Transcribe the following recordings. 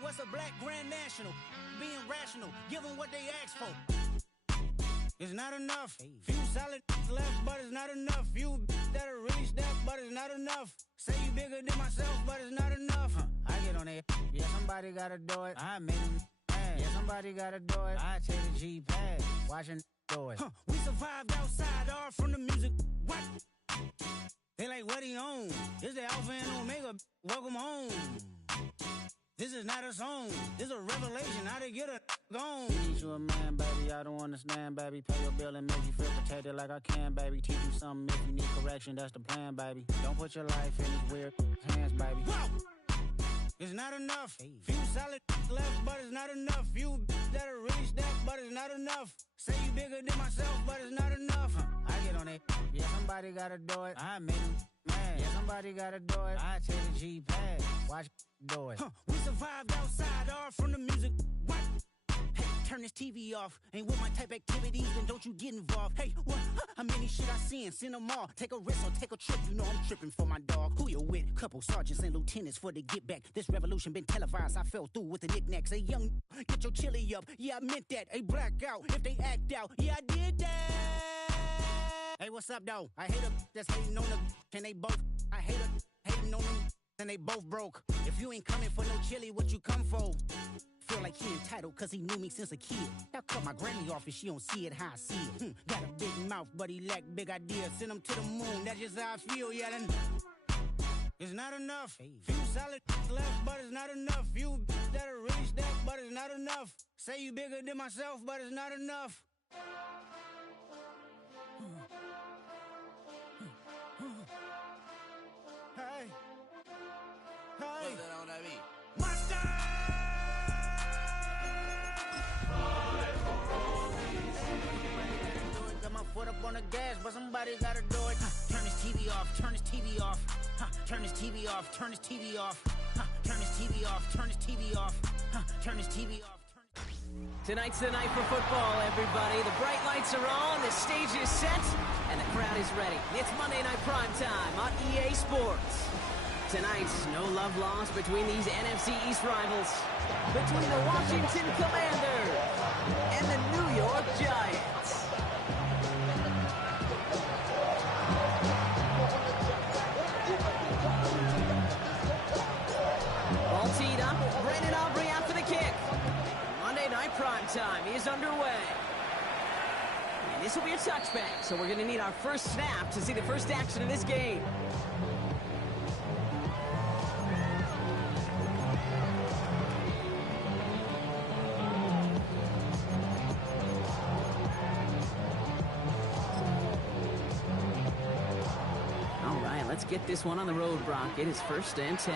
what's a black grand national? Being rational, give them what they ask for. It's not enough. Few solid left, but it's not enough. Few that'll really step, but it's not enough. Say you bigger than myself, but it's not enough. I get on it. Yeah, somebody gotta do it. I made them mad. Yeah, somebody gotta do it. I take the G-pad. Watching do it. We survived outside, all from the music. What? They like, what he on? This the Alpha and Omega. Welcome home. This is not a song. This is a revelation. How to get a gone. Teach you a man, baby. I don't understand, baby. Pay your bill and make you feel protected like I can, baby. Teach you something if you need correction. That's the plan, baby. Don't put your life in these weird hands, baby. Whoa! It's not enough. Few solid left, but it's not enough. Few that'll really step, but it's not enough. Say you bigger than myself, but it's not enough. I get on it. Yeah, somebody gotta do it. I made them mad. Yeah, somebody gotta do it. I take the G-pad. Watch do it. We survived outside, all from the music. What? Hey, turn this TV off. Ain't with my type activities, then don't you get involved. Hey, what? How many shit I seen? Send them all. Take a risk or take a trip. You know I'm tripping for my dog. Who you with? Couple sergeants and lieutenants for the get back. This revolution been televised. I fell through with the knickknacks. Hey, young, get your chili up. Yeah, I meant that. Hey, black out if they act out. Yeah, I did that. Hey, what's up, though? I hate a that's hating on the and they both. I hate a hating on them and they both broke. If you ain't coming for no chili, what you come for? Feel like he entitled cause he knew me since a kid. I cut my granny off and she don't see it how I see it. Got a big mouth, but he lack big ideas. Send him to the moon, that's just how I feel, yeah. It's not enough. Few solid left, but it's not enough. Few that'll really step, but it's not enough. Say you bigger than myself, but it's not enough. Hey. Hey. What's that on that beat? Monster! Got my foot up on the gas, but somebody gotta do it. Turn this TV off, turn this TV off. Turn this TV off, turn this TV off. Turn this TV off, turn this TV off. Turn this TV off. Tonight's the night for football, everybody. The bright lights are on, the stage is set, and the crowd is ready. It's Monday Night Primetime on EA Sports. Tonight, no love lost between these NFC East rivals. Between the Washington Commanders and the New York Giants. All teed up, Brandon Aubrey after the kick. Monday Night Primetime is underway. And this will be a touchback, so we're going to need our first snap to see the first action of this game. All right, let's get this one on the road, Brock. It is 1st and 10.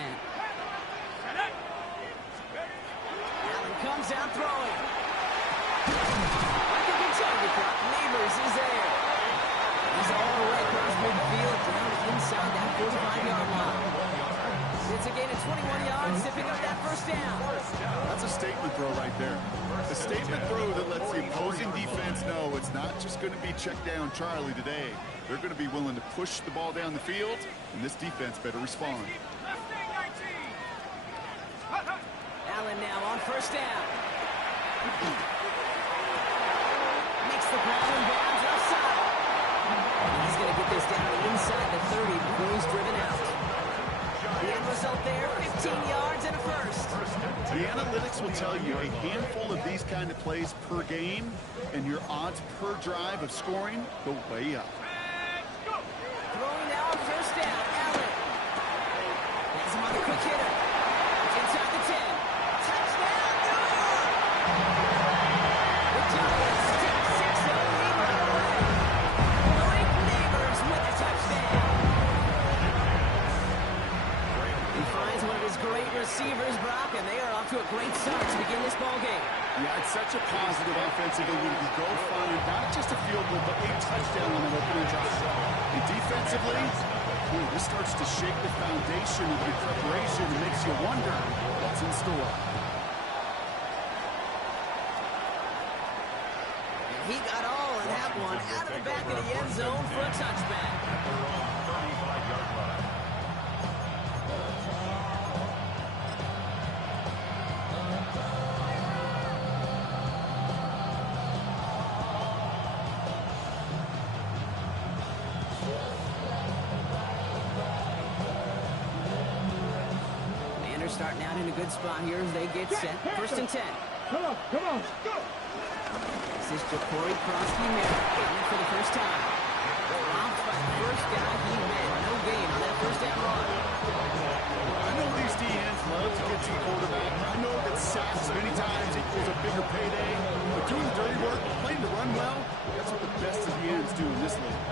Comes out throwing. Like a good target, Brock Neighbors is there. He's all the way across midfield, down inside that 45-yard line. It's a gain of 21 yards to pick up that first down. That's a statement throw right there. A statement throw that lets the opposing defense know it's not just going to be check down Charlie today. They're going to be willing to push the ball down the field, and this defense better respond. Allen now on first down. Makes the grab and bounds outside. He's going to get this down inside the 30 before he's driven out. The end result there, 15 yards and a first. The analytics will tell you a handful of these kind of plays per game, and your odds per drive of scoring go way up. Throwing now on first down, Allen. Has him on a quick hitter. It's inside the 10. Touchdown, New York! The Giants take a 6-0 lead right away. Blake Neighbors with a touchdown. He finds one of his great receivers, Brock, and they are off to a great start to begin this ballgame. Yeah, it's such a positive offensive ability to go find not just a field goal, but a touchdown on the opening drive. And defensively, this starts to shake the foundation of your preparation and makes you wonder what's in store. And he got all in that one out of the back of the end zone for a touchback. starting out in a good spot here as they get set. First and 10. Come on, go! This is Ja'Cory Krosky-Merritt getting it for the first time. Robbed by the first guy he met. No gain on that first down run. I know these DNs love to get to the quarterback. I know that sacks many times equals a bigger payday. But doing the dirty work, playing to run well, that's what the best of the ends do in this league.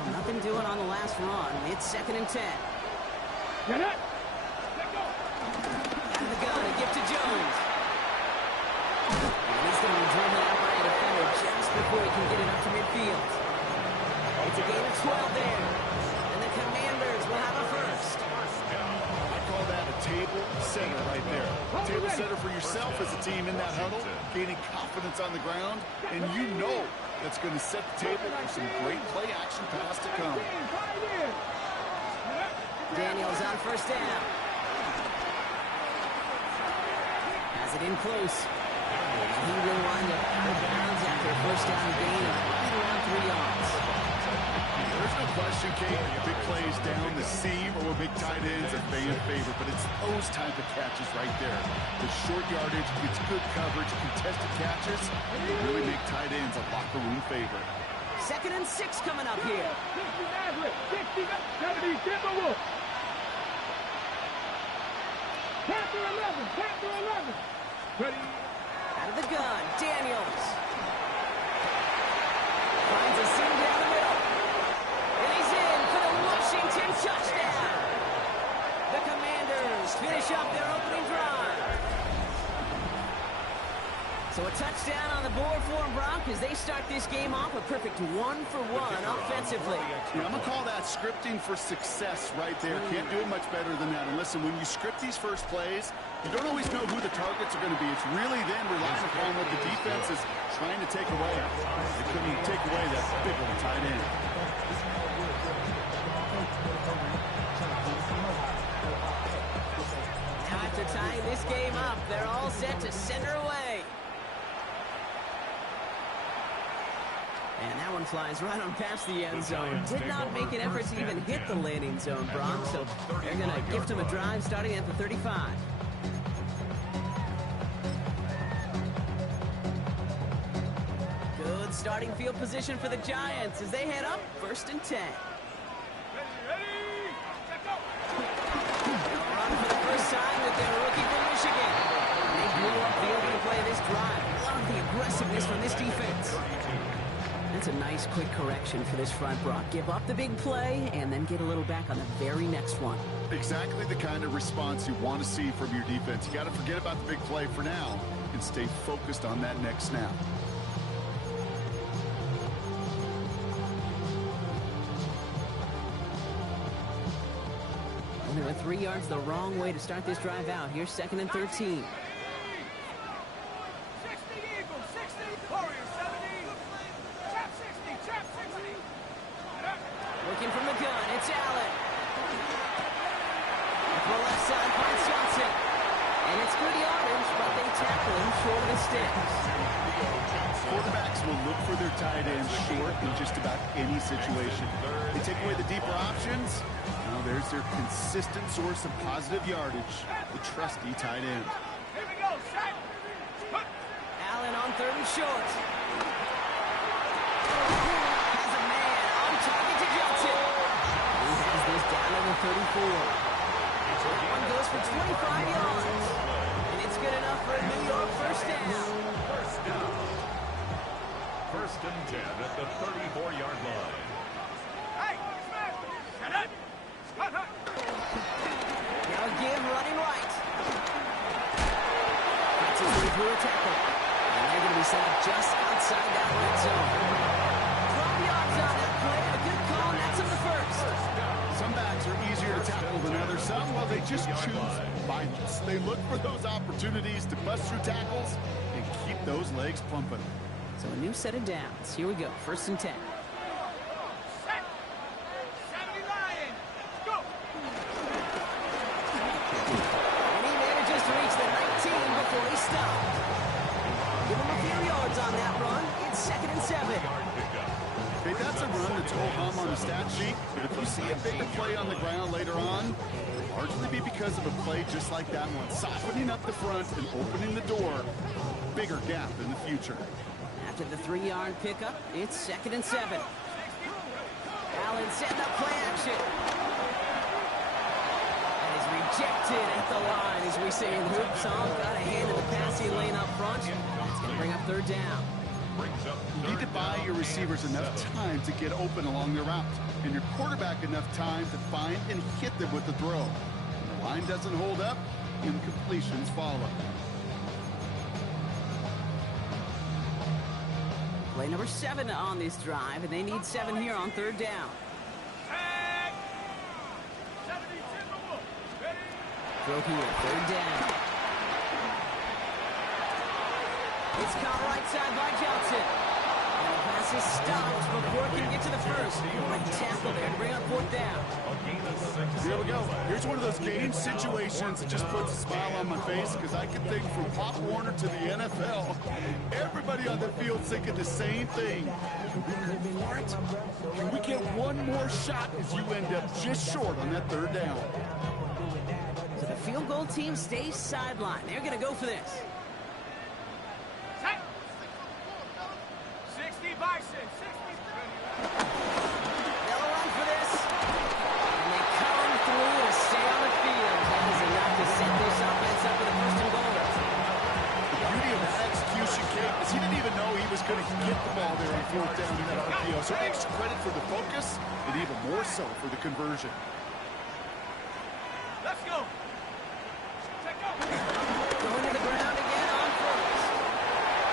Well, nothing doing on the last run. It's second and 10. Get it! Out of the gun, a gift to Jones. And he's going to be driven out by a defender just before he can get it up to midfield. It's a gain of 12 there. And the Commanders will have a first. I call that a table setter right there. A table setter for yourself as a team in that huddle, gaining confidence on the ground, and you know that's going to set the table for some great play action pass to come. Daniels on first down. Has it in close. He will wind up out of bounds after a first down gain of right around 3 yards. There's no question, Kate, big plays down the seam or big tight ends are fan favorite, but it's those type of catches right there. The short yardage, it's good coverage, contested catches, they really make tight ends a locker room favorite. Second and 6 coming up here. 60, 70, Timberwolves. Captain 11. Ready? Out of the gun, Daniels. Finds a seam down the middle. And he's in for the Washington touchdown. The Commanders finish up their opening drive. So a touchdown on the board for them, Brock, as they start this game off a perfect 1-for-1 offensively. Yeah, I'm going to call that scripting for success right there. Can't do it much better than that. And listen, when you script these first plays, you don't always know who the targets are going to be. It's really then relying upon what the defense is trying to take away. They couldn't take away that big old tight end. Now after tying this game up, they're all set to send her away. And that one flies right on past the end zone. Did not make an effort to even hit the landing zone, Brock. So they're going to gift him a drive starting at the 35. Good starting field position for the Giants as they head up first and 10. They'll run for the first time with their rookie from Michigan. They blew up the opening play of this drive. Love the aggressiveness from this defense. That's a nice quick correction for this front, Brock. Give up the big play and then get a little back on the very next one. Exactly the kind of response you want to see from your defense. You got to forget about the big play for now and stay focused on that next snap. Only went 3 yards the wrong way to start this drive out. Here's second and 13. Looking from the gun, it's Allen. Up the left side finds Johnson. And it's good yardage, but they tackle him short of the sticks. Quarterbacks will look for their tight ends short in just about any situation. They take away the deeper options. Now there's their consistent source of positive yardage, the trusty tight end. Allen on third and short. Has a man on target to Johnson. He has this down to the 34. That one goes for 25 yards. And it's good enough for a New York first down. First and 10 at the 34-yard line. Now again, running right. That's his way through a tackle. And they're going to be set up just outside that red zone. 12 yards on that play. A good call, and that's him the first. Some backs are easier to tackle than others. Some, well, they just choose violence. They look for those opportunities to bust through tackles and keep those legs pumping. So a new set of downs. Here we go. First and 10. And he manages to reach the 19. much ho-hum on the stat sheet, but if you see a bigger play on the ground later on, it'll largely be because of a play just like that one, softening up the front and opening the door. Bigger gap in the future. After the 3-yard pickup, it's 2nd and 7. Allen setting up play action. And is rejected at the line, as we say in the hoop song. Got a hand in the passing lane up front. It's going to bring up 3rd down. You need to buy your receivers enough time to get open along their route, and your quarterback enough time to find and hit them with the throw. When the line doesn't hold up, incompletions follow. Play number 7 on this drive, and they need 7 here on 3rd down. Throw here, 3rd down. It's caught right side by Johnson. And the pass is stopped before it can get to the first. Great tackle there to bring up 4th down. Here we go. Here's one of those game situations that just puts a smile on my face, because I can think from Pop Warner to the NFL, everybody on the field thinking the same thing. Can we go for it? Can we get one more shot as you end up just short on that 3rd down? So the field goal team stays sidelined. They're going to go for this. 60 Bison, 60. They'll run for this. And they come through to stay on the field. That is enough to set this offense up with a 1st and goal. The beauty of that execution, Kate, is he didn't even know he was going to get the ball there on 4th down in that RPO. So extra credit for the focus, and even more so for the conversion. Let's go. Going to the ground again on 1st.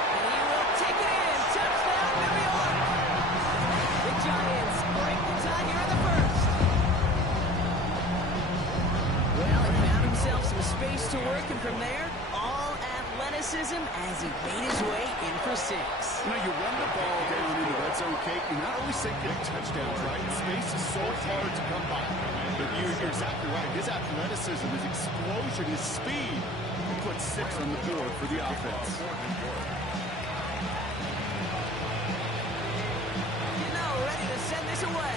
And he will take it in. Touchdown, New York. The Giants break the tie here in the 1st. Well, he found himself some space to work, and from there, all athleticism as he made his way in for 6. You know, you run the ball down in the red zone, Kate, you're not always getting touchdowns, right? Space is so hard to come by. But you're exactly right. His athleticism, his explosion, his speed, he put 6 on the board for the offense. You know, ready to send this away.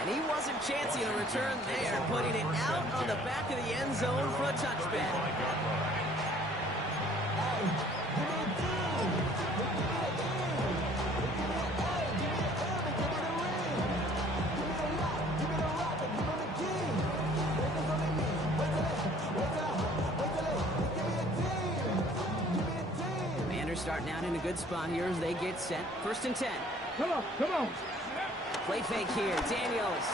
And he wasn't chancing a return there, putting it out on the back of the end zone for a touchback. Commanders starting out in a good spot here as they get set. 1st and 10. Come on, come on. Play fake here. Daniels.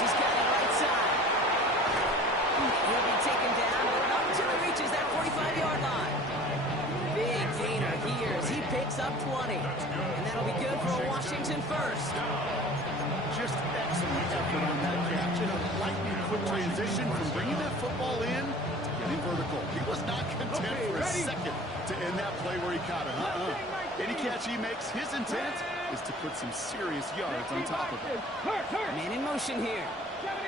He's got it right side. He'll be taken down, but not until he reaches that 45-yard line. Big gainer here as he picks up 20. And that'll be good for a Washington 1st. Just excellent effort on that catch. In a lightning quick transition from bringing that football in to getting vertical. He was not content for a second to end that play where he caught it. Any catch he makes, his intent is to put some serious yards on top of it. Man in motion here. 79,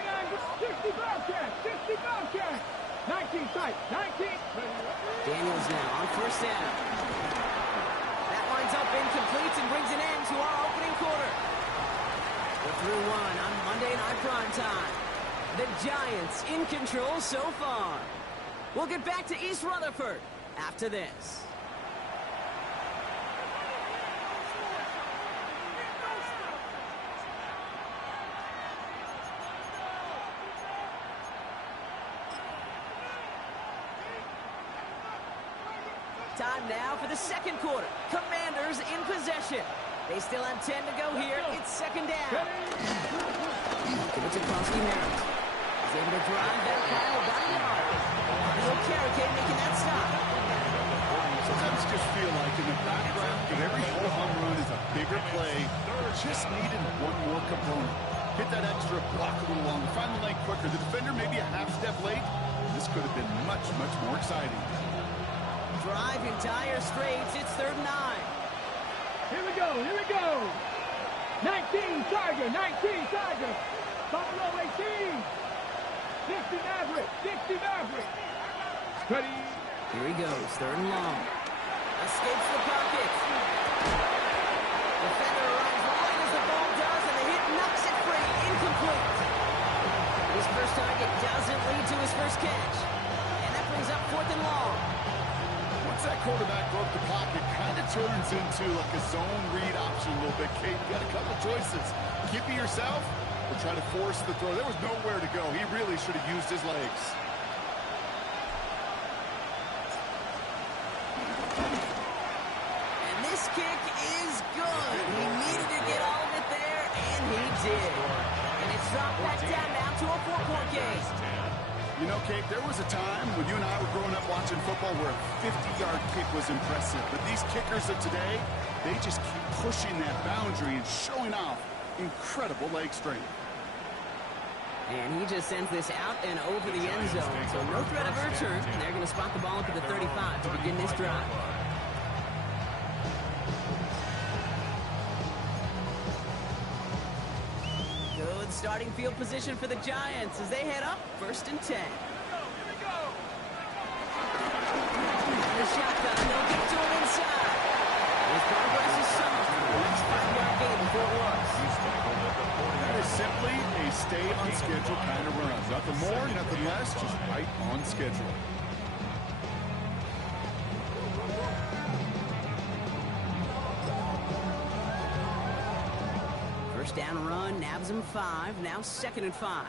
60 Bobcats, 60 Bobcats. 19 tight, 19. Daniels now on 1st down. That lines up incomplete and brings an end to our opening quarter. We're through 1 on Monday Night Primetime. The Giants in control so far. We'll get back to East Rutherford after this. Time now for the 2nd quarter. Commanders in possession. They still have 10 to go here. It's 2nd down. Give it to Kronsky Harris. He's able to drive that pile about a yard. He'll carry making that stop. Sometimes you just feel like in the background of every home run is a bigger play. Just needed one more component. Hit that extra block a little longer. Find the lane quicker. The defender maybe a half step late. This could have been much, much more exciting. Drive in dire straits. It's 3rd and 9. Here we go, here we go. 19 Tiger, 19 Tiger. Buffalo 18. 60 Maverick, 60 Maverick. Ready, Here he goes, 3rd and long. Escapes the pocket. Defender arrives right as the ball does, and the hit knocks it free. Incomplete. His first target doesn't lead to his first catch. And that brings up 4th and long. Once that quarterback broke the pocket, kind of turns into like a zone read option a little bit. Kate, you got a couple choices. Keep it yourself or try to force the throw. There was nowhere to go. He really should have used his legs. And this kick is good. He needed to get all of it there, and he did. And it's dropped back down now to a 4-point game. You know, Kate, there was a time when you and I were growing up watching football where a 50-yard kick was impressive. But these kickers of today, they just keep pushing that boundary and showing off incredible leg strength. And he just sends this out and over the end zone. So no threat of a return. And they're going to spot the ball up at the 35 to begin this drive. Good starting field position for the Giants as they head up 1st and 10. And the shotgun, they'll get to him inside. His progress is soft. The next 5-yard gain before it was. That is simply a stay on schedule kind of run. Nothing more, nothing less, just right on schedule. First down run, nabs him 5. Now 2nd and 5.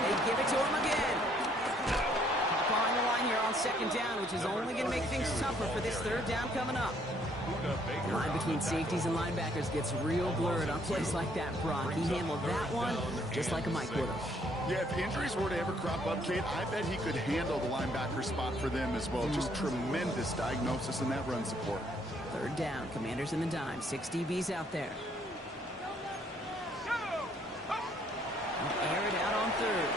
They give it to him again. Hop on the line here on 2nd down, which is only going to make things tougher for this 3rd down coming up. The line between safeties and linebackers gets real blurred on plays like that, Brock. He handled that one just like a Mike would have. Yeah, if injuries were to ever crop up, Kate, I bet he could handle the linebacker spot for them as well. Just tremendous diagnosis in that run support. 3rd down, Commanders in the dime. 6 DBs out there. Air it out on 3rd.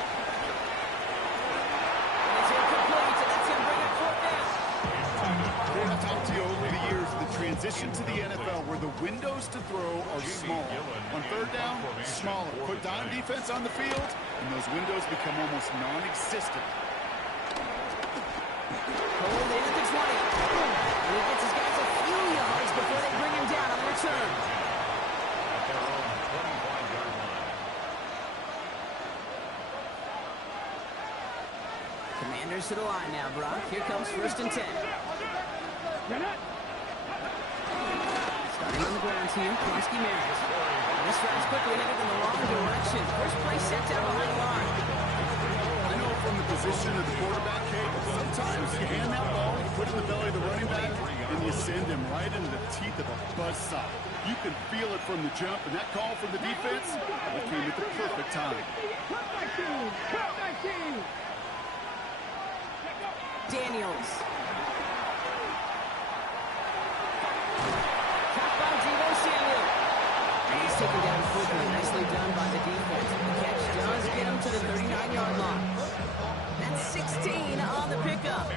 And it's incomplete, and that's going to bring up 4th down. I've talked to you over the years, the transition to the NFL where the windows to throw are small. On 3rd down, smaller. Put dime defense on the field, and those windows become almost non-existent. Hold in at the 20. And he gets his guys a few yards before they bring him down on the return. At their own 25-yard line. Commanders to the line now, Brock. Here comes 1st and 10. Starting on the ground here, Klonsky Merritt. This drive's quickly headed in the wrong direction. First play set down behind the line. I know from the position of the quarterback, Kate, sometimes you hand that ball, you put it in the belly of the running back, and you send him right into the teeth of a buzzsaw. You can feel it from the jump, and that call from the defense, it came at the perfect time. Daniels. Caught by Deebo Samuel. And he's taken down quickly. Nicely done by the defense. The catch does get him to the 39-yard line. That's 16 on the pickup.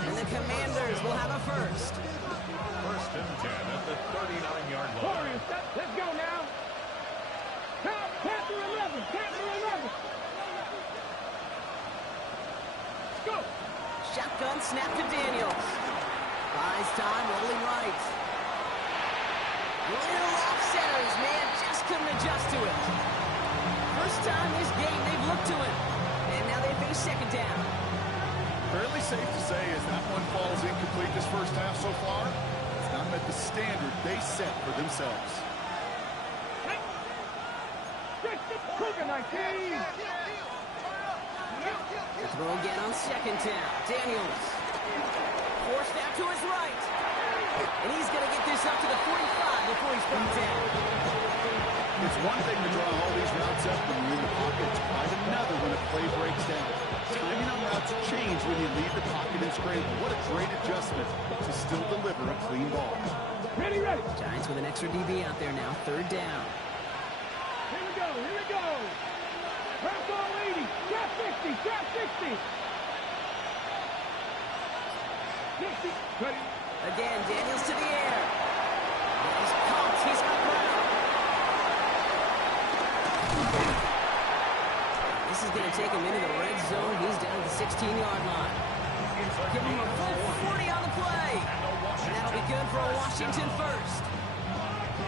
And the Commanders will have a first. 1st and 10 at the 39-yard line. Warriors, let's go now. Panther 11, Panther 11. Let's go. Shotgun snap to Daniels. Buys time, rolling right. Little off centers, man, just couldn't adjust to it. First time this game they've looked to it. And now they face 2nd down. Fairly safe to say as that one falls incomplete this first half so far, it's not met the standard they set for themselves. The throw again on 2nd down. Daniels. Forced out to his right. And he's going to get this up to the 45 before he's brought down. It's one thing to draw all these routes up when you're in the pocket. It's quite another when a play breaks down. Timing on routes change when you leave the pocket and scramble. What a great adjustment to still deliver a clean ball. Ready. Giants with an extra DB out there now. 3rd down. Here we go. Press all 80. Trap 60, trap 60. 60. Ready. Again, Daniels to the air. He's caught. He's got ground. is going to take him into the red zone. He's down at the 16-yard line. Give him a full 40 on the play. And that'll be good for a Washington first.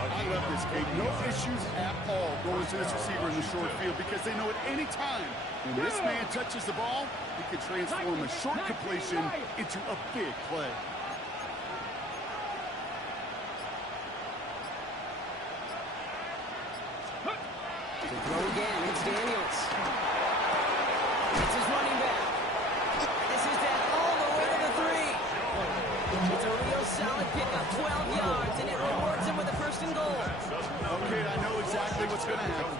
I love this, Kate. No issues at all going to this receiver in the short field because they know at any time when this man touches the ball, he can transform a short completion into a big play. To throw again, it's Daniels. It's his running back. This is that all the way to the 3. It's a real solid pickup, 12 yards, and it rewards him with a first and goal. Okay, I know exactly what's going to happen.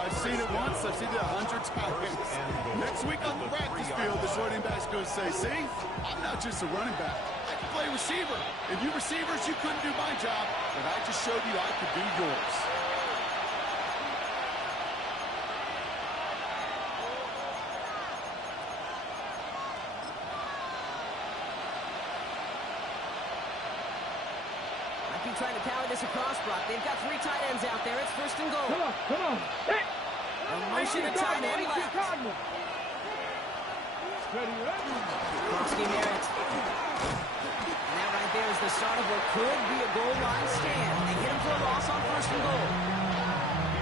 I've seen it once, I've seen it 100 times. Next week on the practice field, this running back's going to say, see, I'm not just a running back. I can play receiver. And you receivers, you couldn't do my job, but I just showed you I could do yours. Trying to power this across, Brock. They've got 3 tight ends out there. It's first and goal. Come on. Hey. A motion to tight end left. Krosky Merritt. And that right there is the start of what could be a goal line stand. They hit him for a loss on first and goal.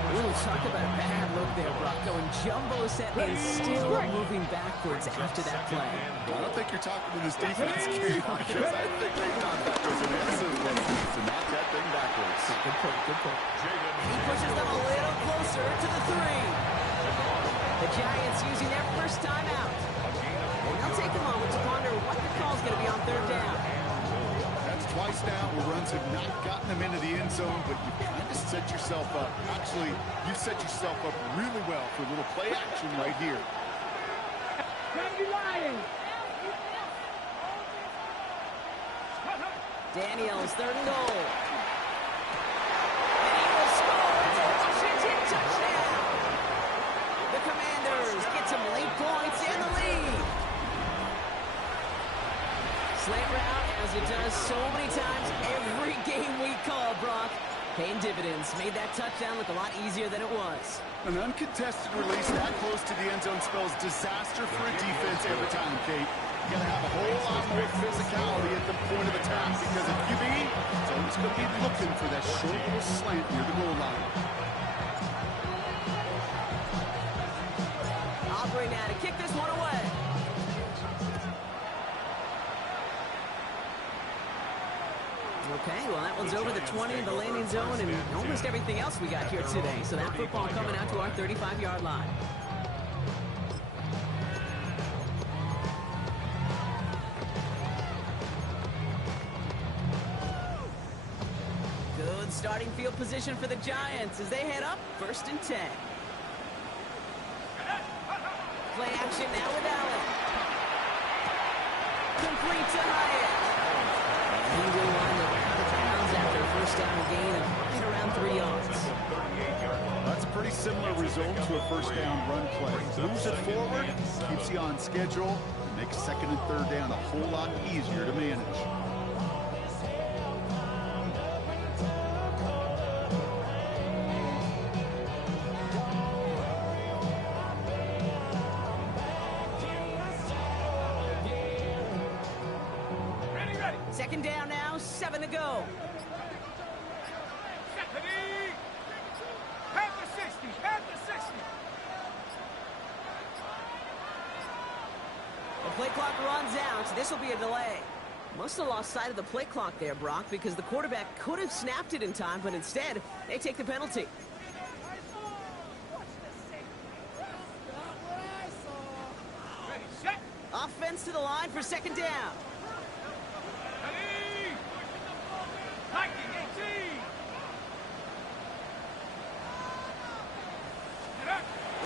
Ooh, talk about a bad look there, Brock. Going jumbo set and still moving backwards after that play. I don't think you're talking to this defense, Kate, because I think they thought that was an innocent one to knock that thing backwards. Good point. And he pushes them a little closer to the 3. The Giants using their first timeout. And they'll take a moment to ponder what the call's going to be on third down. That's twice now where runs have not gotten them into the end zone, but you kind of set yourself up. Actually, you set yourself up really well for a little play action right here. Daniels, third and goal. And he will score. It's a Washington touchdown. The Commanders get some late points in the lead. Slant route, as it does so many times every game we call, Brock. Paying dividends. Made that touchdown look a lot easier than it was. An uncontested release that close to the end zone spells disaster for a defense every time, Kate. You gotta have a whole lot more physicality at the point of attack because a QB is always going to be looking for that short little slant near the goal line. Aubrey now to kick this one away. Okay, well that one's over the 20, the landing zone, and almost everything else we got here today. So that football coming out to our 35-yard line. Good starting field position for the Giants as they head up, 1st and 10. Play action now with Allen. Complete to Hyatt. He will wind up out of bounds after a first down gain of right around 3 yards. That's a pretty similar result to a first down run play. Moves it forward, keeps you on schedule, and makes 2nd and 3rd down a whole lot easier to manage. Second down now, 7 to go. The play clock runs out. This will be a delay. Must have lost sight of the play clock there, Brock, because the quarterback could have snapped it in time, but instead, they take the penalty. Offense to the line for 2nd down.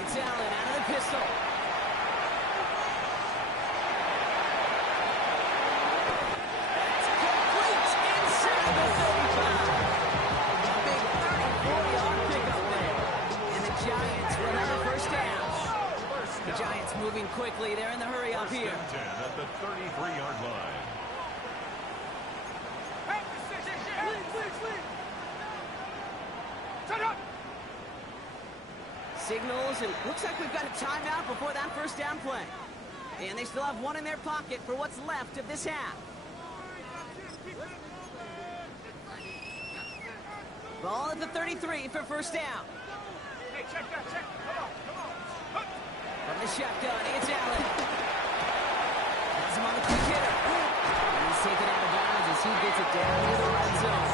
It's Allen out of the pistol. That's complete inside the 35. A big 34-yard pickup there. And the Giants will have a first down. The Giants moving quickly. They're in the hurry up here. 10 at the 33-yard line. signals, and looks like we've got a timeout before that first down play. And they still have one in their pocket for what's left of this half. Ball at the 33 for first down. Hey, check that, check. Come on. From the shotgun, it's Allen. Has him on the quick hitter. And he's taken out of bounds as he gets it down to the red zone.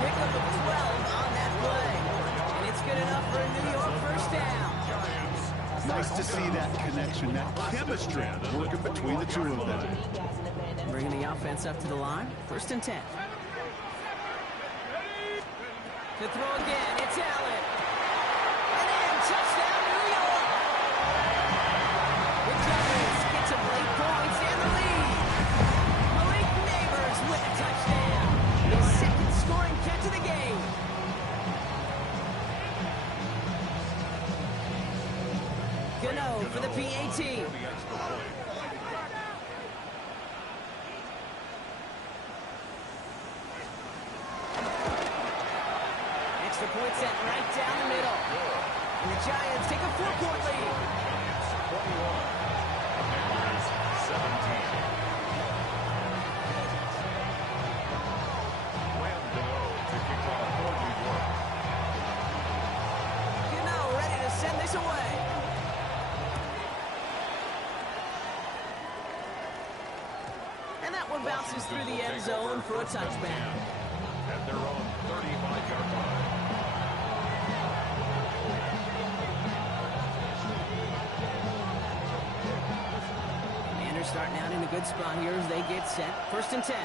Pickup of 12 on that play. And it's good enough for a New York first down. Nice to see that connection, that chemistry working between the two of them. Bringing the offense up to the line. First and 10. To throw again, it's Allen. And in, touchdown, New York! The Giants get some late points and the lead. Malik Neighbors with a touchdown. His second scoring catch of the game. Gano for the PAT. Extra point set right down the middle. And the Giants take a 4-point lead. 21. Commanders 17. Graham Gano to kick off for New York. Gano ready to send this away. And that one bounces through the end zone for a touchback. At their own 35-yard line. Commanders starting out in a good spot here as they get set. First and 10.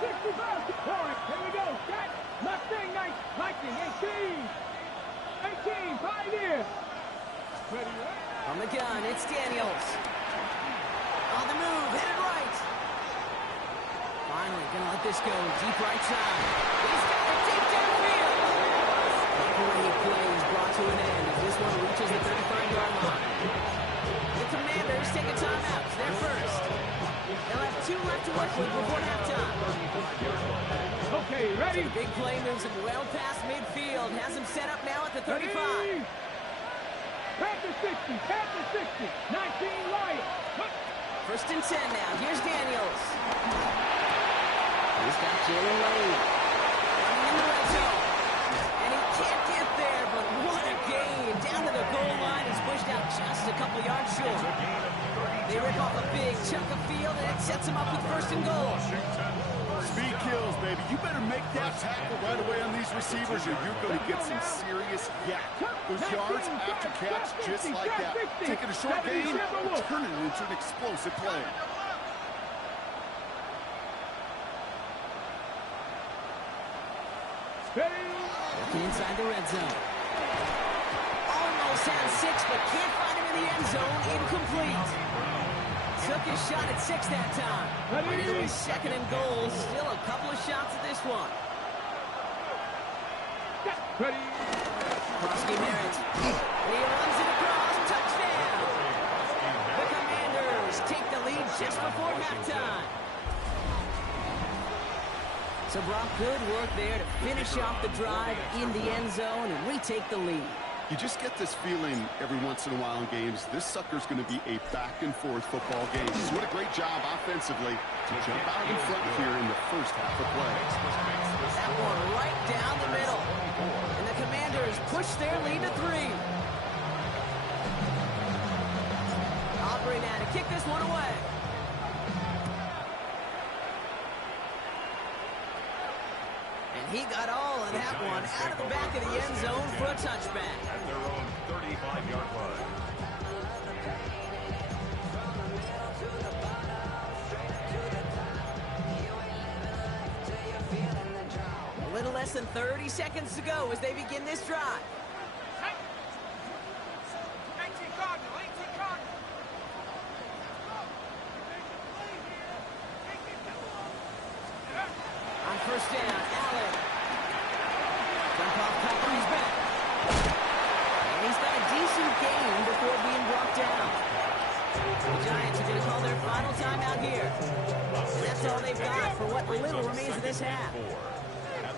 65. All right, here we go. Got Mustang Lightning, 18. 5 here. Ready, On the gun, it's Daniels. On the move, headed right. Finally, gonna let this go. Deep right side. He's got it deep downfield. The great play is brought to an end as this one reaches the 35-yard line. The Commanders take a timeout. They're first. They'll have 2 left to work with before halftime. Okay, ready? The big play moves him well past midfield. Has him set up now at the 35. Ready? Panther 60, 19 Lions. First and 10 now. Here's Daniels. He's got Jalen Wade. In the red zone. And he can't get there, but what a gain. Down to the goal line. He's pushed out just a couple yards short. They rip off a big chunk of field, and it sets him up with first and goal. Speed kills, baby. You better make that tackle right away on these receivers or you're going to get some serious yak. Those yards after catch just like that. Taking a short gain and turning it into an explosive play. Looking inside the red zone. Almost has 6, but can't find him in the end zone. Incomplete. Took his shot at 6 that time. And it'll be second and goal. Still a couple of shots at this one. Ready? Krosky Merritt. He runs it across. Touchdown. The Commanders take the lead just before halftime. So Brock, good work there to finish off the drive in the end zone and retake the lead. You just get this feeling every once in a while in games. This sucker's going to be a back-and-forth football game. What a great job offensively to jump out in front here in the first half of play. That one right down the middle. And the Commanders push their lead to 3. Aubrey now to kick this one away. And he got all of that one out of the back of the end zone for a touchback. At their own 35-yard line. A little less than 30 seconds to go as they begin this drive. On first down, Allen. Jump off top on his back. And he's got a decent gain before being brought down. The Giants are going to call their final timeout here. And that's all they've got for what little remains of this half.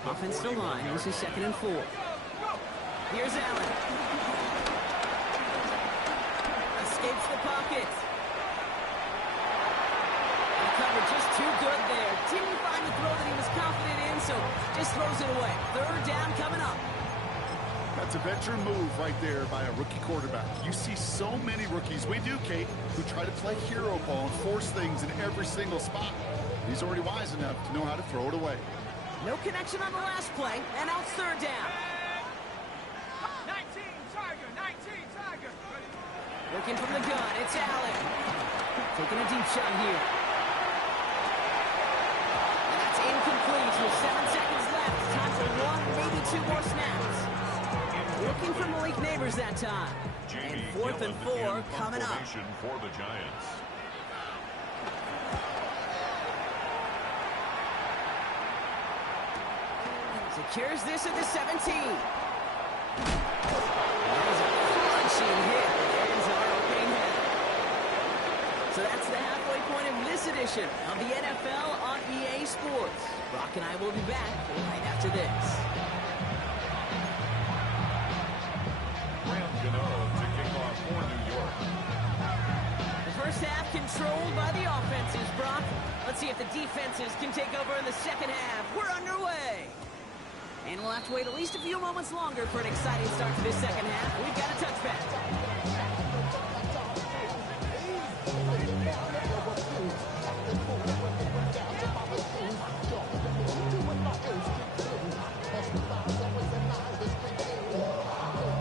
Offensive line, this is 2nd and 4. Here's Allen. escapes the pocket. The cover just too good there. Didn't find the throw that he was confident in, so just throws it away. Third down coming up. That's a veteran move right there by a rookie quarterback. You see so many rookies, we do, Kate, who try to play hero ball and force things in every single spot. He's already wise enough to know how to throw it away. No connection on the last play, and now it's third down. 19 Tiger, 19 Tiger. Working from the gun, it's Allen. Taking a deep shot here. And that's incomplete with 7 seconds left. Time for one, maybe two more snaps. Looking for Malik Neighbors that time. And fourth and 4 coming up. For the Giants. Secures this at the 17. There's a crunching hit. Ends our opening half. So that's the halfway point of this edition of the NFL on EA Sports. Brock and I will be back right after this. Graham Gano to kick off for New York. The first half controlled by the offenses, Brock. Let's see if the defenses can take over in the second half. We're underway. And we'll have to wait at least a few moments longer for an exciting start to this second half. We've got a touchback.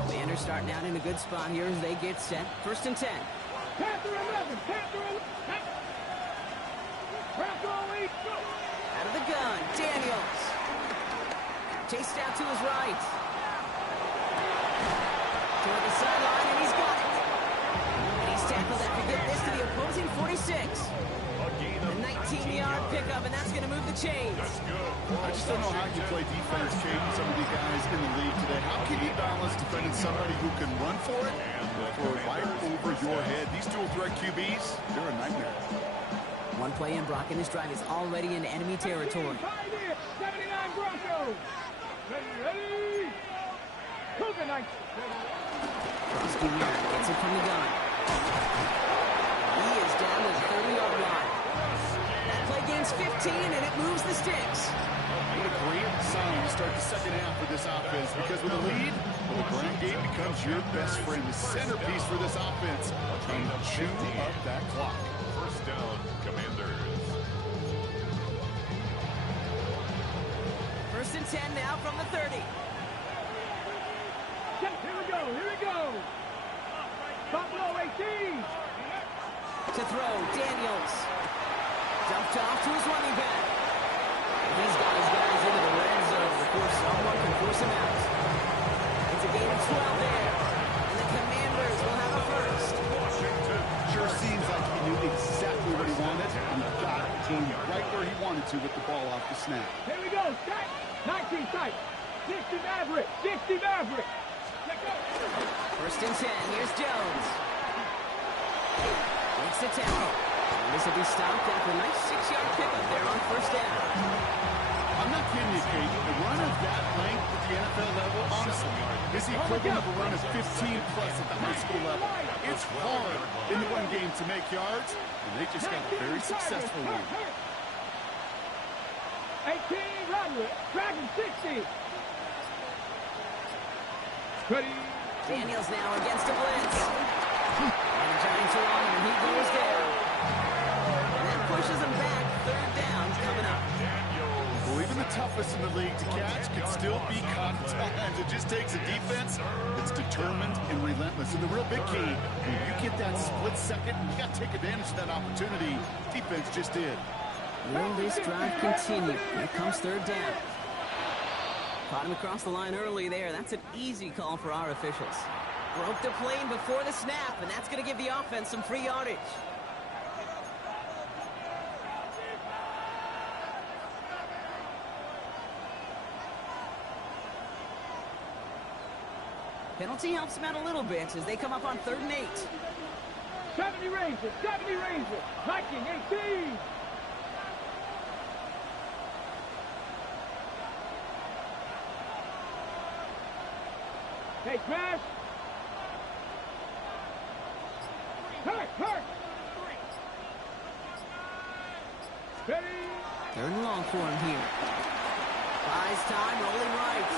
Commanders starting out in a good spot here as they get set. First and 10. Panther 11, Panther 11. Bronco 8, go. Out of the gun, Daniels. Chased out to his right. Toward the sideline, and he's got it. And he's tackled after getting this to the opposing 46. A 19-yard pickup, and that's going to move the chains. I just don't know how you play defense, Kate, with some of the guys in the league today. How can you balance defending somebody who can run for it and throw it right over your head? These dual threat QBs, they're a nightmare. One play in, Brock, and this drive is already in enemy territory. 79 Broncos. Ready. Cougar 19. Jr. gets it from the gun. He is down to the 30-yard line. That play gains 15, and it moves the sticks. What a great sign to start the second half for this offense, because with a lead, well, the ground game becomes your best friend, the centerpiece for this offense, trying to chew up that clock. First down, Commanders. First and 10 now from the 30. Here we go, here we go. Buffalo 18. To throw, Daniels. Dumped off to his running back. He's got his guys into the red zone before someone can force him out. It's a gain of 12 there. And the Commanders will have a first. Sure seems like he knew exactly what he wanted, and he got it to him right where he wanted to with the ball off the snap. Here we go, set. 19 tight. 60 Maverick, 60 Maverick. Let's go. First and 10, here's Jones. Makes the tackle. And this will be stopped after a nice 6-yard pickup there on first down. I'm not kidding you, Kate. A run of that length at the NFL level, honestly, is the equivalent of a run of 15-plus at the high school level. It's hard in the run game to make yards, and they just got a very successful one. 18 Roderick, Dragon 60. Ready. Daniels now against a blitz. And the Giants are on, and he goes down. And that pushes him back. Third down coming up. Well, even the toughest in the league to catch can still be caught at times. It just takes a defense that's determined and relentless. And the real big key, when you get that split second, you got to take advantage of that opportunity. Defense just did. Will this drive continue? Here comes third down. Caught him across the line early there. That's an easy call for our officials. Broke the plane before the snap, and that's going to give the offense some free yardage. Penalty helps them out a little bit as they come up on 3rd and 8. 70 Rangers, 70 Rangers. Viking 18. Hey, Crash. Hurt! Steady! Third and long for him here. Buys time, rolling right.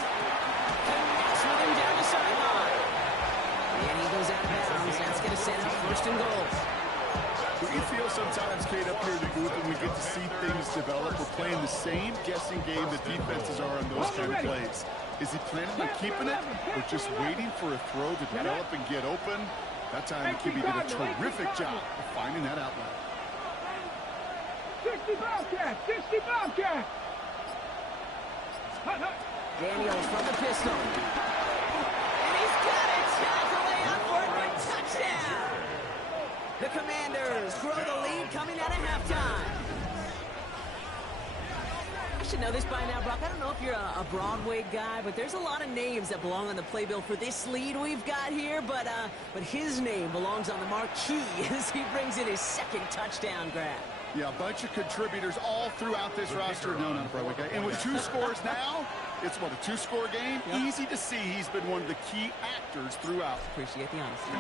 Connects with him down the sideline. And he goes out of bounds. That's going to set up first and goal. We feel sometimes, Kate, up here in the booth when we get to see things develop. We're playing the same guessing game that defenses are on those kind of plays. Is he planning on keeping it or just waiting for a throw to develop and get open? That time Kibbe did a terrific job of finding that outlet. 60 Bobcat! 60 Bobcat! Daniels from the pistol. And he's got it! Tackle way out for it, but touchdown! The Commanders grow the lead coming out of halftime. I should know this by now, Brock. I don't know if you're a Broadway guy, but there's a lot of names that belong on the playbill for this lead we've got here, but his name belongs on the marquee as he brings in his second touchdown grab. Yeah, a bunch of contributors all throughout this roster. No, not a Broadway guy. And with 2 scores now, it's what, a 2-score game? Yep. Easy to see he's been one of the key actors throughout. Appreciate the honesty.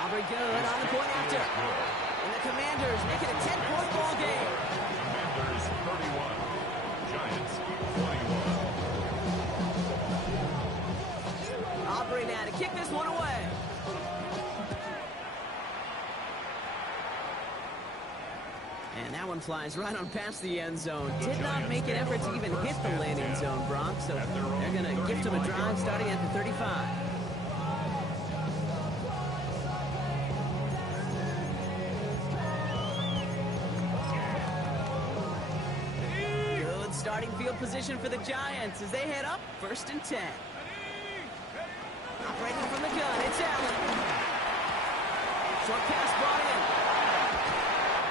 Aubrey good on the point after. And the Commanders make it a 10-point ball game. Commanders 31, Giants 21. Aubrey now to kick this one away. And that one flies right on past the end zone. Did not make an effort to even hit the landing zone, Brock. So they're going to gift him a drive starting at the 35. Good starting field position for the Giants as they head up 1st and 10. Operating from the gun, it's Allen. Short pass brought in.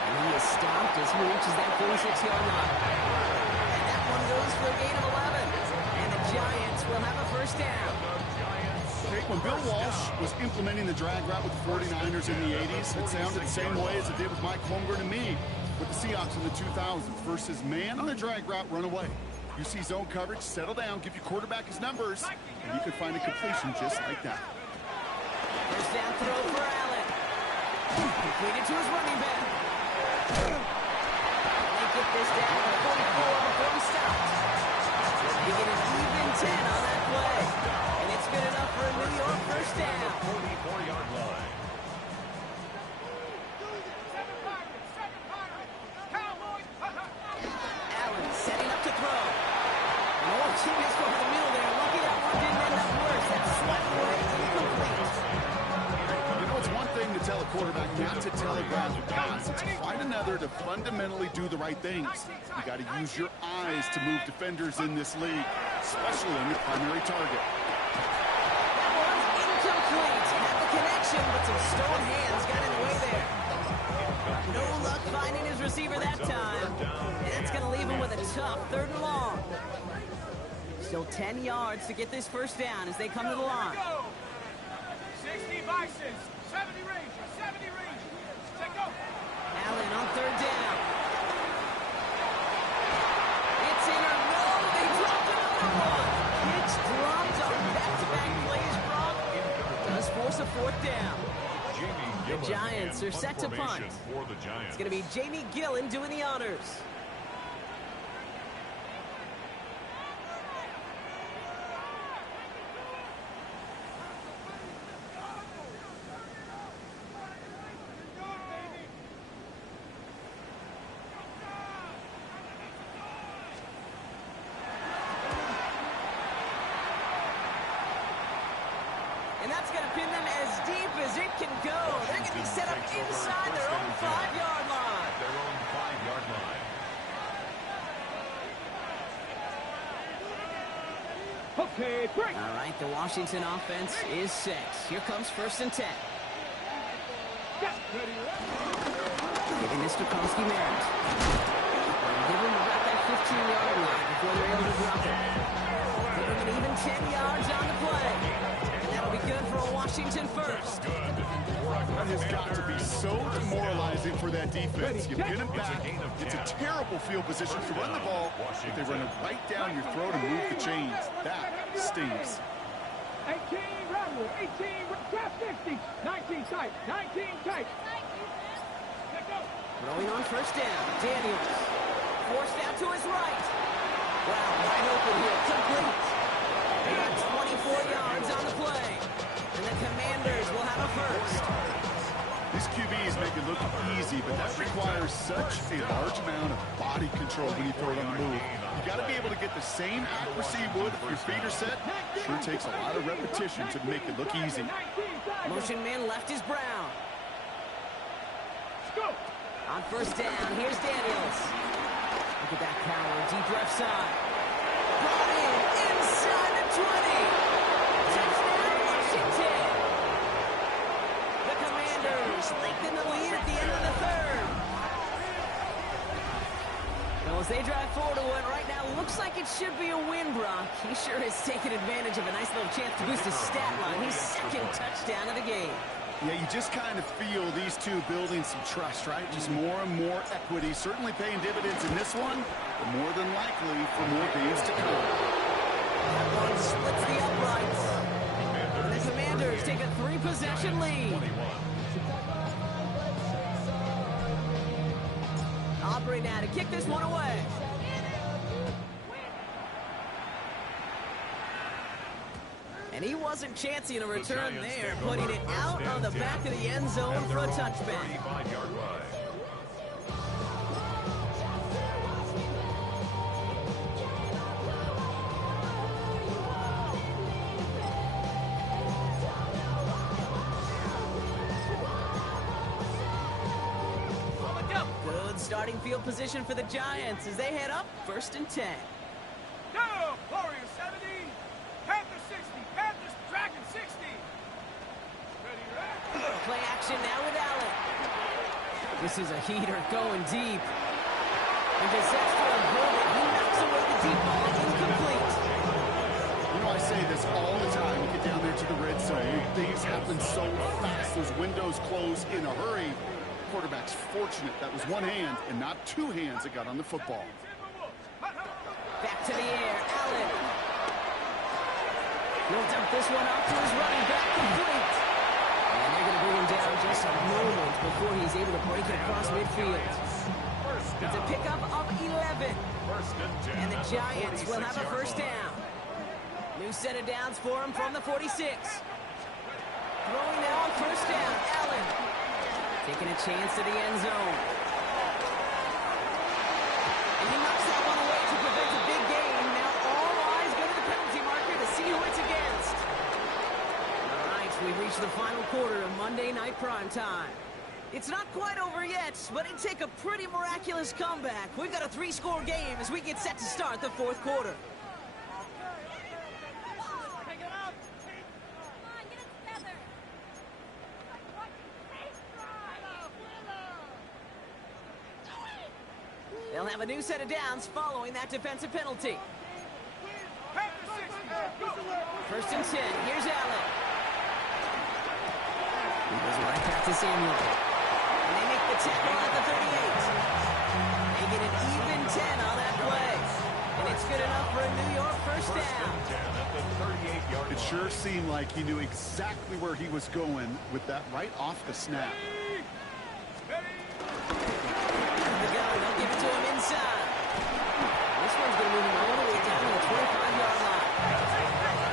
And he is stopped as he reaches that 46-yard line. And that one goes for a gain of 11. And the Giants will have a first down. When Bill Walsh was implementing the drag route with the 49ers in the 80s, it sounded the same way as it did with Mike Holmgren and me with the Seahawks in the 2000s versus man on the drag route, run away. You see zone coverage, settle down, give your quarterback his numbers, and you can find a completion just like that. First down throw for Allen. Completed to his running back. They get this down to 44 before he stops. They get an even 10 on that play. And it's good enough for a New York first down. 44-yard line. Allen setting up to throw. Oh, she missed over the middle there. Lucky that one didn't end up worse. That's swept away incomplete. You know, it's one thing to tell a quarterback not to telegraph a pass. It's quite another to fundamentally do the right things. You got to use your eyes to move defenders in this league, especially on your primary target. That one's incomplete. Had the connection, but some stone hands got in the way there. No luck finding his receiver that time. And that's going to leave him with a tough 3rd and long. Still 10 yards to get this first down as they come to the line. 60 Bisons, 70 Rangers, 70 Rangers. Check go. Allen on 3rd down. It's in or no, they dropped another one. It's dropped on back-to-back plays, Brock. Does force a 4th down. The Giants are set to punt. It's going to be Jamie Gillen doing the honors. And that's going to pin them as deep as it can go. They're going to be set up inside their own 5-yard line. Their own 5-yard line. Okay, break. All right, the Washington offense is set. Here comes 1st and 10. Giving this to Komsky Merritt. Give him about that 15-yard line before they're able to drop it. Give him an even 10 yards on the play. And that'll be good for a Washington first. That has got to be so demoralizing for that defense. You pin him back. It's a terrible field position to run the ball, but they run it right down your throat and move the chains. That stings. 18, run rule. 18, drop 60. 19 tight. 19 tight. Throwing on first down. Daniels. Forced out to his right. Wow, wide open here. Complete. They got 24 yards on the play. And the Commanders will have a first. These QBs make it look easy, but that requires such a large amount of body control when you throw it on the move. You got to be able to get the same accuracy you would if your feet are set. Sure takes a lot of repetition to make it look easy. Motion man left is Brown. On first down, here's Daniels. Look at that power, deep left side. Brought in, inside the 20. Touchdown, Washington. The Commanders lengthen the lead at the end of the third. Well, as they drive forward to what right now looks like it should be a win, Brock. He sure has taken advantage of a nice little chance to boost his stat line. His second touchdown of the game. Yeah, you just kind of feel these two building some trust, right? Just more and more equity. Certainly paying dividends in this one, but more than likely for more games to come. That one splits the uprights. And the Commanders take a 3-possession lead. Aubrey now to kick this one away. And he wasn't chancing a return there, putting it out on the back of the end zone for a touchback. 35-yard line. Good starting field position for the Giants as they head up 1st and 10. Go, Warriors 70. Panthers 60. Panthers Dragon 60. Ready, Play action now with Allen. This is a heater going deep. And disaster on Herbert. He knocks away the deep ball. Incomplete. You know, I say this all the time. You get down there to the red zone. Things happen so fast. Those windows close in a hurry. Quarterback's fortunate that was one hand and not two hands that got on the football. Back to the air. Allen. He'll dump this one off to his running back. Complete. And they're going to bring him down just a moment before he's able to break it across midfield. It's a pickup of 11. And the Giants will have a first down. New set of downs for him from the 46. Throwing now on first down. Allen. Taking a chance to the end zone. And he knocks that one away to prevent a big gain. Now all eyes go to the penalty marker to see who it's against. All right, we've reached the final quarter of Monday Night Primetime. It's not quite over yet, but it'd take a pretty miraculous comeback. We've got a 3-score game as we get set to start the 4th quarter. They'll have a new set of downs following that defensive penalty. 1st and 10. Here's Allen. He goes right back to Samuel. And they make the tackle at the 38. They get an even 10 on that play. And it's good enough for a New York first down. It sure seemed like he knew exactly where he was going with that right off the snap. They'll give it to him inside. This one's going to move him all the way down to the 25-yard line.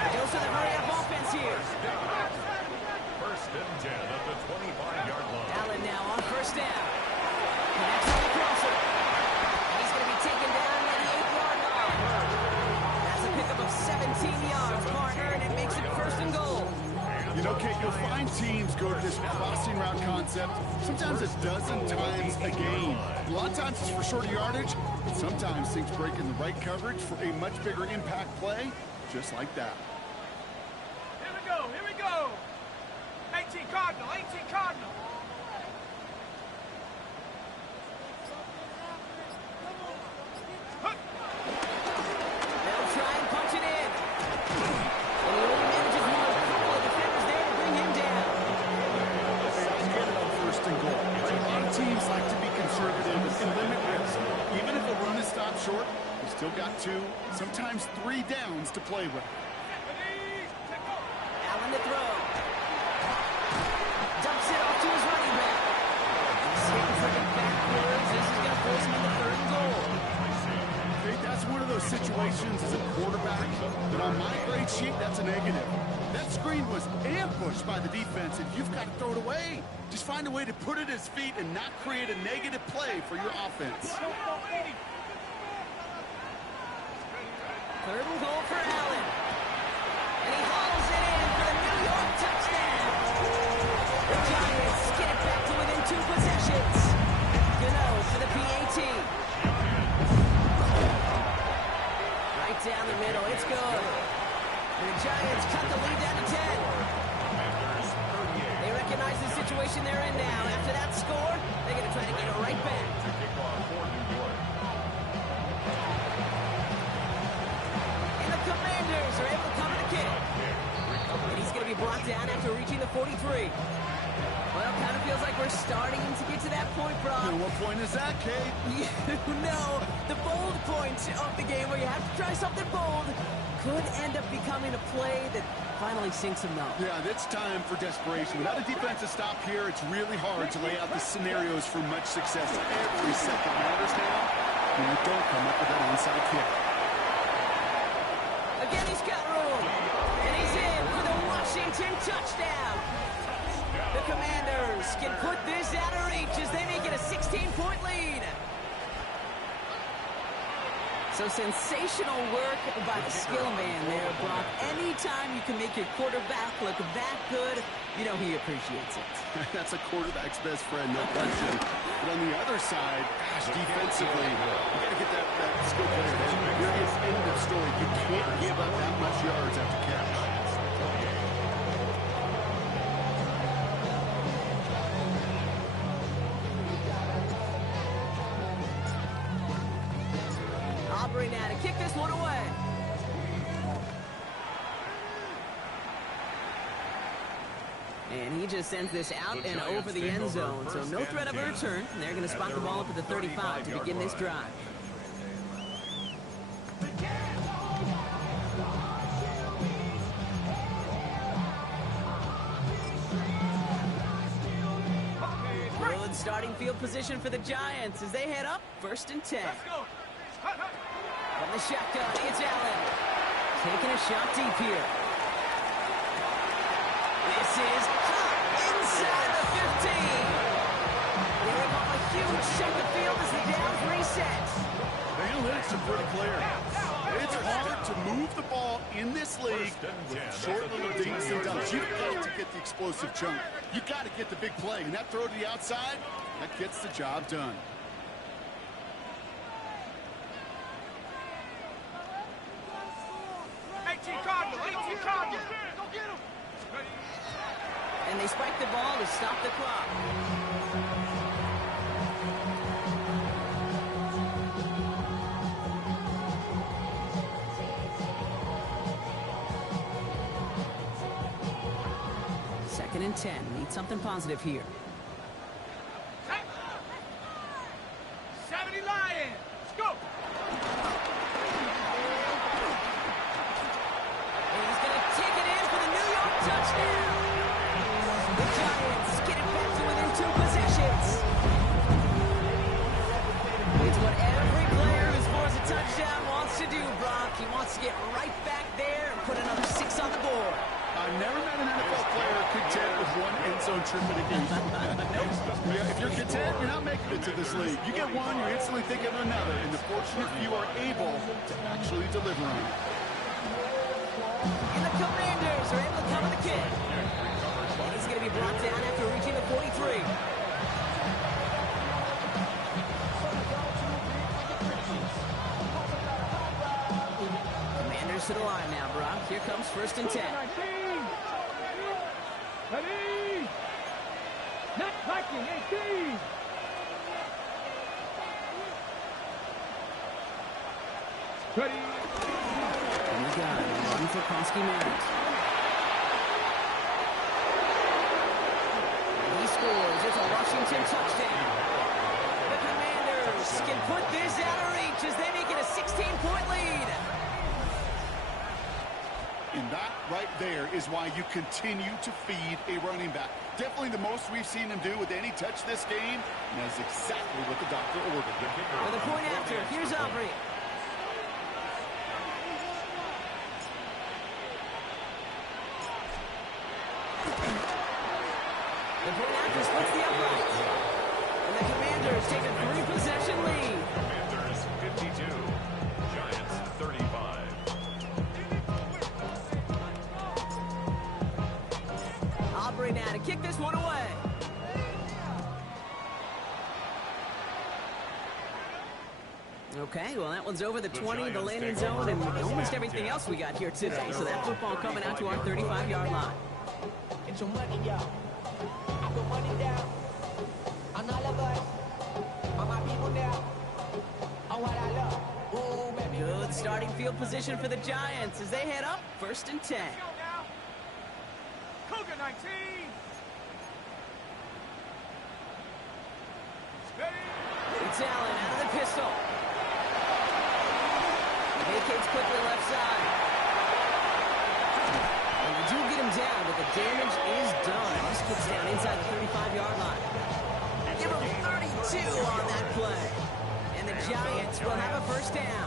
It goes to the hurry-up offense here. 1st and 10 at the 25-yard line. Allen now on first down. Connects on the crosser. And he's going to be taken down at the 8-yard line. That's a pickup of 17 yards, partner, and it makes it 1st and goal. You know, Kate, you'll find teams go to this crossing route concept sometimes a dozen times a game. A lot of times it's for shorter yardage, but sometimes things break in the right coverage for a much bigger impact play, just like that. Here we go, here we go. 18 Cardinal, 18 Cardinal. They'll try and punch it in. And he only manages to move a couple of defenders there to bring him down. Get it on 1st and goal. A lot of teams like to be conservative and limit risk. Even if a run is stopped short, you still got 2, sometimes 3 downs to play with. those situations as a quarterback that on my grade sheet, that's a negative. That screen was ambushed by the defense, and you've got to throw it away. Just find a way to put it at his feet and not create a negative play for your offense. 3rd and goal for Allen. And he hauls it in for the New York touchdown. The Giants get it back to within 2 possessions. Gano for the PAT. Right down the middle. It's good. And the Giants cut the lead down to 10. They recognize the situation they're in now. After that score, they're going to try to get it right back. And the Commanders are able to cover the kick. And he's going to be brought down after reaching the 43. Well, kind of feels like we're starting to get to that point, Brock. And what point is that, Kate? You know, the bold point of the game where you have to try something bold could end up becoming a play that finally sinks him though. Yeah, it's time for desperation. Without a defensive stop here, it's really hard to lay out the scenarios for much success. Every second matters now when you don't come up with that onside kick. Again, he's got room. And he's in for the Washington touchdown. The Commanders can put this out of reach as they make it a 16-point lead. So sensational work by the skill man there, Brock. Anytime you can make your quarterback look that good, you know he appreciates it. That's a quarterback's best friend, no question. But on the other side, gosh, defensively, you got to get that skill player. You're at the end of the story. You can't give up that much yards after catch. Aubrey now to kick this one away. And he just sends this out and over the end zone. So no threat of a return. They're going to spot the ball up at the 35 to begin this drive. Good starting field position for the Giants as they head up 1st and 10. From the shotgun, it's Allen. Taking a shot deep here. This is inside the 15. They rip off a huge chunk of field as the downs reset. The analytics are pretty clear. It's hard to move the ball in this league with short little dinks and dumps. You've got to get the explosive chunk. You've got to get the big play. And that throw to the outside, that gets the job done. And they spike the ball to stop the clock. Second and 10. Need something positive here. 70 Lions. Go. And he's going to take it in for the New York touchdown. The Giants get it back to within 2 possessions. It's what every player who scores a touchdown wants to do, Brock. He wants to get right back there and put another 6 on the board. I've never met an NFL player content with one end zone trip in a game. Yeah, if you're content, you're not making it to this league. You get one, you instantly think of another, and the fortunate few are able to actually deliver on it. And the Commanders are able to cover the kick. And he's going to be brought down after reaching the 43. Commanders to the line now, Brock. Here comes 1st and 10. Ready? Not blocking, 18. Ready? And the guy, running for Konsky Manners. And he scores. It's a Washington touchdown. The Commanders can put this out of reach as they make it a 16-point lead. And that right there is why you continue to feed a running back. Definitely the most we've seen him do with any touch this game, and that's exactly what the doctor ordered. With a point after, here's Aubrey. The point after splits the uprights. And the Commanders take a 3-possession lead. Commanders 52, Giants 35. Aubrey now to kick this one away. Okay, well, that one's over the 20, the landing zone, and almost everything else we got here today. So that football coming out to our 35-yard line. Get your money, y'all. I put money down on all of us, on my people now, on what I love. Ooh, baby. Good starting field position for the Giants as they head up 1st and 10. Cougar 19. It's Allen out of the pistol. Vacates quickly left side. And they do get him down, but the damage is done. This gets down inside the 35-yard line. Give him 32 on that play. And the Giants will have a first down.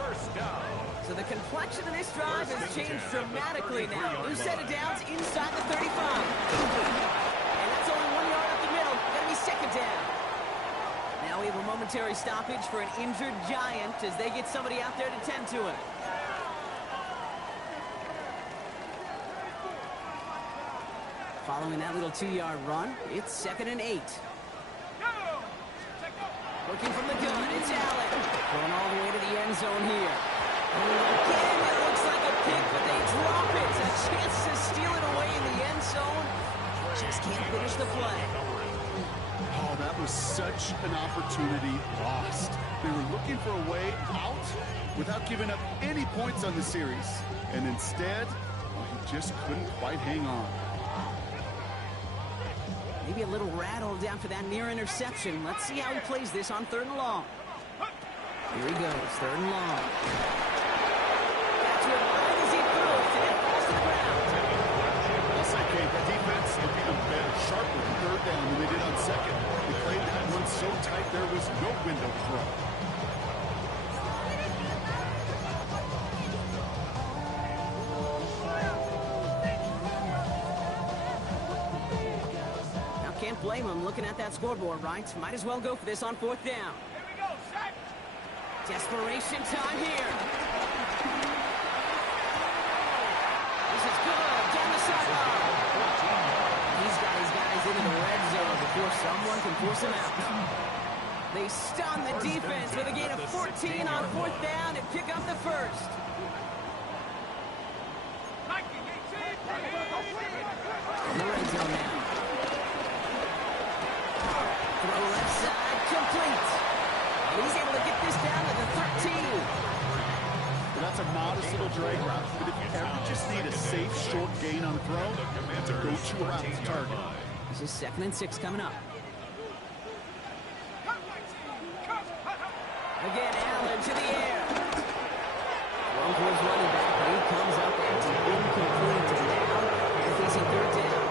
So the complexion of this drive has changed dramatically now. New set of downs inside the 35. And that's only 1 yard up the middle. Gonna be second down. Now we have a momentary stoppage for an injured Giant as they get somebody out there to tend to him. Following that little 2-yard run, it's 2nd and 8. Looking from the gun, it's Allen. Going all the way to the end zone here. Again, it looks like a pick, but they drop it. A chance to steal it away in the end zone. Just can't finish the play. Oh, that was such an opportunity lost. They were looking for a way out without giving up any points on the series. And instead, well, he just couldn't quite hang on. Maybe a little rattled down for that near interception. Let's see how he plays this on 3rd and long. Here he goes, 3rd and long. That's where right as he throws, and it falls to the ground. I'll say, Kate, the defense looked even better, sharper on 3rd down than they did on 2nd. They played that one so tight there was no window to throw. Can't blame him looking at that scoreboard, right? Might as well go for this on 4th down. Here we go, set. Desperation time here. This is good. Down the sideline. He's got his guys into the red zone before someone can force him out. They stun the defense with a gain of 14 on 4th down and pick up the first. In the red zone now. Throw left side, complete. And he's able to get this down to the 13. Well, that's a modest little drag route, but if you ever just need a safe, short gain on a throw, it's a go-to route to target. This is 2nd and 6 coming up. Again, Allen to the air. One towards running back, but he comes up empty, incomplete, and now they're facing 3rd down.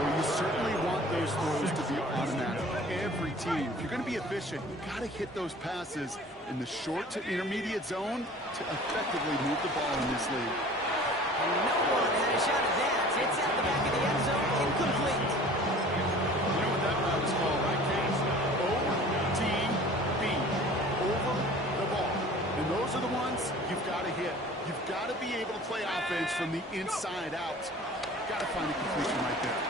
Well, you certainly want those throws to be automatic. Every team, if you're going to be efficient, you got to hit those passes in the short to intermediate zone to effectively move the ball in this league. And no one had a shot at that. It's at the back of the end zone, incomplete. You know what that route is called, right, Kate? OTB, over the ball. And those are the ones you've got to hit. You've got to be able to play offense from the inside out. Got to find a completion right there.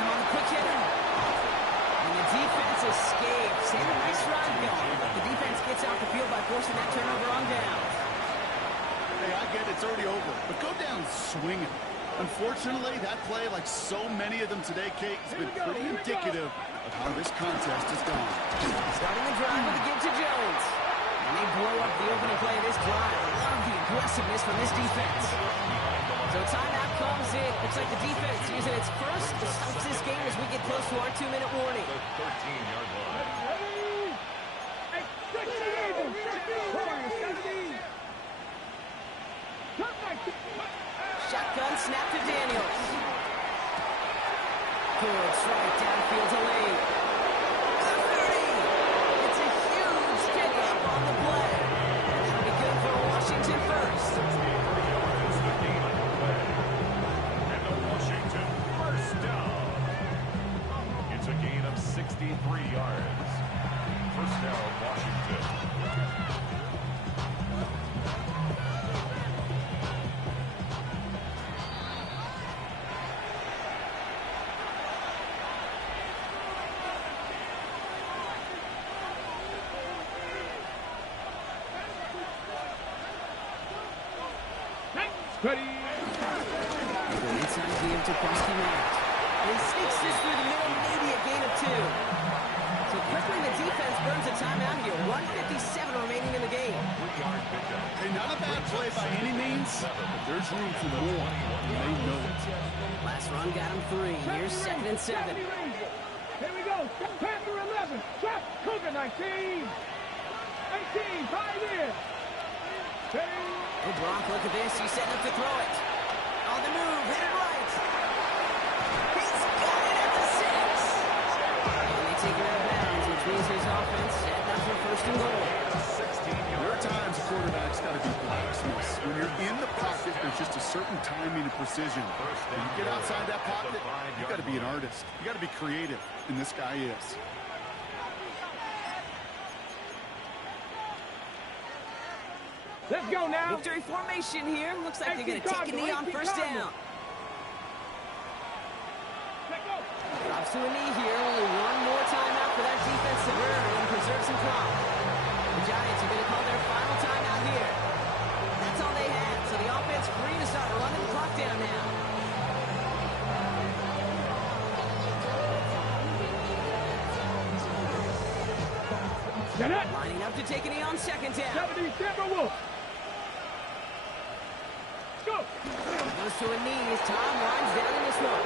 Some on the quick hitter. And the defense escapes. And a nice run going. But the defense gets out the field by forcing that turnover on down. Hey, I get it's already over, but go down swinging. Unfortunately, that play, like so many of them today, Kate, has been pretty indicative of how this contest has gone. Starting the drive with a give to Jones. And they blow up the opening play of this drive. Love the aggressiveness from this defense. So timeout comes in. Looks like the defense using its first to stop this game as we get close to our 2-minute warning. The 13-yard line. Shotgun snap to Daniels. Good strike downfield to Lee. It's a huge pickup on the play. That'll be good for Washington first. And the Washington first down. 3 yards. First down, Washington. Ready. The inside give to Presky Matt. He sneaks this through the middle, maybe a gain of 2. So quickly the defense burns a timeout here. 1:57 remaining in the game. 3-yard pickup. Hey, not a bad play by any means, but there's room for more. They know it. Last run got him 3. Here's 2nd and 7. Here we go. Panther 11. Trap Cougar 19. 18. 5 in. Ready. Oh, Brock, look at this. He's setting up to throw it. On the move, hit it right. He's got it at the 6. And they take it out of bounds, which means his offense setting up for 1st and goal. 16 There are yards. times a quarterback's got to be blacksmiths. When you're in the pocket, there's just a certain timing and precision. When you get outside that pocket, you got to be an artist. You got to be creative, and this guy is. Let's go now. Victory formation here. Looks like they're going to take a knee on 1st down. Let go. Drops to a knee here. Only one more timeout for that defense to burn and preserve some clock. The Giants are going to call their final timeout here. That's all they had. So the offense free to start running the clock down now. Janet. Lining up to take a knee on 2nd down. 70 Timberwolves. Go. Goes to a knee as Tom winds down in this one.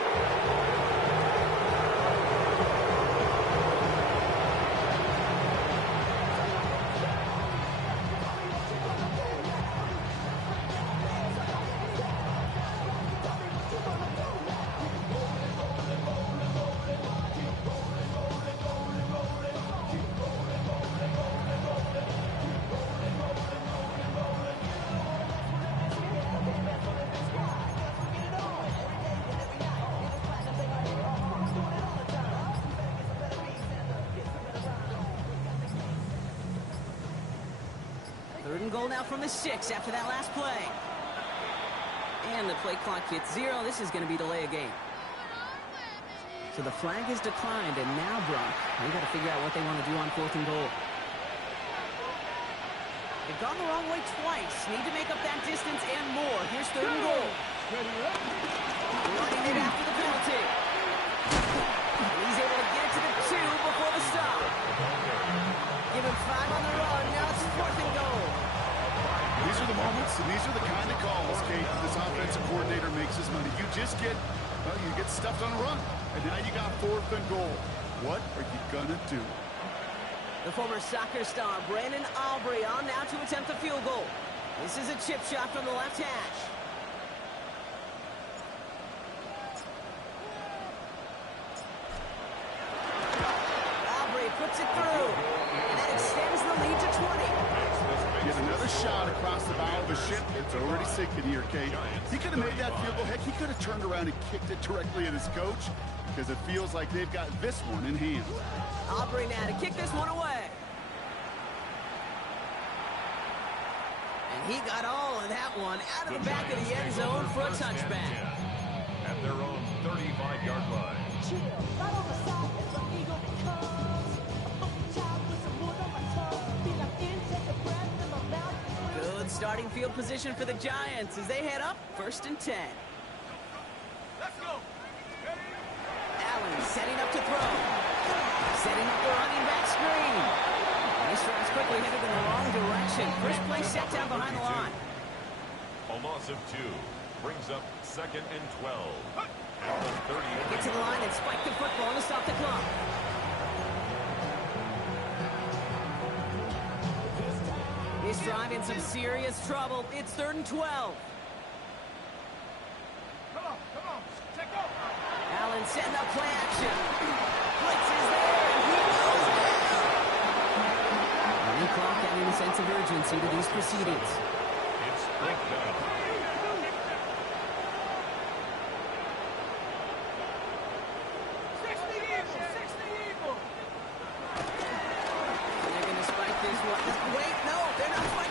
Goal now from the 6 after that last play. And the play clock hits 0. This is going to be delay a game. So the flag is declined, and now, Brock, they've got to figure out what they want to do on 4th and goal. They've gone the wrong way twice. Need to make up that distance and more. Here's 3rd and goal. Running it after the penalty. And he's able to get it to the 2 before the stop. Give him 5 on the run. Now it's 4th and goal. These are the moments, and these are the kind of calls, Kate, that this offensive coordinator makes his money. You just get, well, you get stuffed on a run, and now you got 4th and goal. What are you gonna do? The former soccer star, Brandon Aubrey, on now to attempt a field goal. This is a chip shot from the left hash. Aubrey puts it through, and that extends the lead to 20. Get another shot across the bow of a ship. It's already sinking here, Kate. He could have made that field goal. Heck, he could have turned around and kicked it directly at his coach because it feels like they've got this one in hand. Aubrey now to kick this one away. And he got all of that one out of the back of the end zone for a touchback. At their own 35-yard line. Good starting field position for the Giants as they head up 1st and 10. Let's go. Allen setting up to throw. Setting up the running back screen. These drives quickly headed in the wrong direction. First play set down behind the line. A loss of 2 brings up 2nd and 12. At the 30. Get to the line and spike the football to stop the clock. This drive in some serious trouble. It's 3rd and 12. Come on. Check go. Allen setting up play action. Blitz is there, and he goes down. The clock adding a sense of urgency to these proceedings. It's 4th down. Wait, no, they're not fighting.